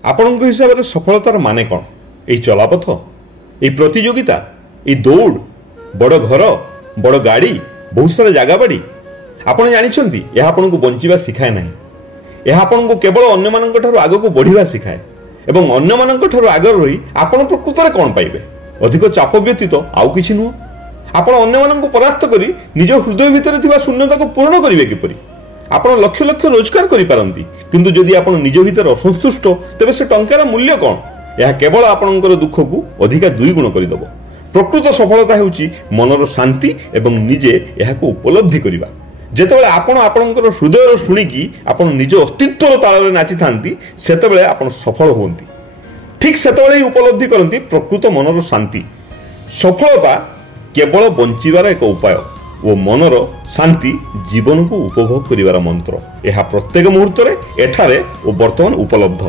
ଆପଣଙ୍କ ହିସାବରେ ସଫଳତାର ମାନେ କ'ଣ? ଏହି ଚଲାପଥ, ଏହି ପ୍ରତିଯୋଗିତା, ଏହି ଦୌଡ଼, ବଡ଼ ଘର, ବଡ଼ ଗାଡ଼ି, ବହୁତ ସାରା ଜାଗା ବାଡ଼ି? ଆପଣ ଜାଣିଛନ୍ତି ଏହା ଆପଣଙ୍କୁ ବଞ୍ଚିବା ଶିଖାଏ ନାହିଁ। ଏହା ଆପଣଙ୍କୁ କେବଳ ଅନ୍ୟମାନଙ୍କ ଠାରୁ ଆଗକୁ ବଢ଼ିବା ଶିଖାଏ। ଏବଂ ଅନ୍ୟମାନଙ୍କ ଠାରୁ ଆଗରେ ରହି ଆପଣ ପ୍ରକୃତରେ କ'ଣ ପାଇବେ? ଅଧିକ ଚାପ ବ୍ୟତୀତ ଆଉ କିଛି ନୁହଁ। ଆପଣ ଅନ୍ୟମାନଙ୍କୁ ପରାସ୍ତ କରି ନିଜ ହୃଦୟ ଭିତରେ ଥିବା ଶୂନ୍ୟତାକୁ ପୂରଣ କରିବେ କିପରି? ଆପଣ ଲକ୍ଷ ଲକ୍ଷ ରୋଜଗାର କରିପାରନ୍ତି, କିନ୍ତୁ ଯଦି ଆପଣ ନିଜ ଭିତରେ ଅସନ୍ତୁଷ୍ଟ, ତେବେ ସେ ଟଙ୍କାର ମୂଲ୍ୟ କ'ଣ? ଏହା କେବଳ ଆପଣଙ୍କର ଦୁଃଖକୁ ଅଧିକା ଦୁଇଗୁଣ କରିଦେବ। ପ୍ରକୃତ ସଫଳତା ହେଉଛି ମନର ଶାନ୍ତି ଏବଂ ନିଜେ ଏହାକୁ ଉପଲବ୍ଧି କରିବା। ଯେତେବେଳେ ଆପଣ ଆପଣଙ୍କର ହୃଦୟର ଶୁଣିକି ଆପଣ ନିଜ ଅସ୍ତିତ୍ୱର ତାଳରେ ନାଚିଥାନ୍ତି, ସେତେବେଳେ ଆପଣ ସଫଳ ହୁଅନ୍ତି। ଠିକ୍ ସେତେବେଳେ ହିଁ ଉପଲବ୍ଧି କରନ୍ତି ପ୍ରକୃତ ମନର ଶାନ୍ତି। ସଫଳତା କେବଳ ବଞ୍ଚିବାର ଏକ ଉପାୟ ଓ ମନର ଶାନ୍ତି ଜୀବନକୁ ଉପଭୋଗ କରିବାର ମନ୍ତ୍ର। ଏହା ପ୍ରତ୍ୟେକ ମୁହୂର୍ତ୍ତରେ ଏଠାରେ ଓ ବର୍ତ୍ତମାନ ଉପଲବ୍ଧ।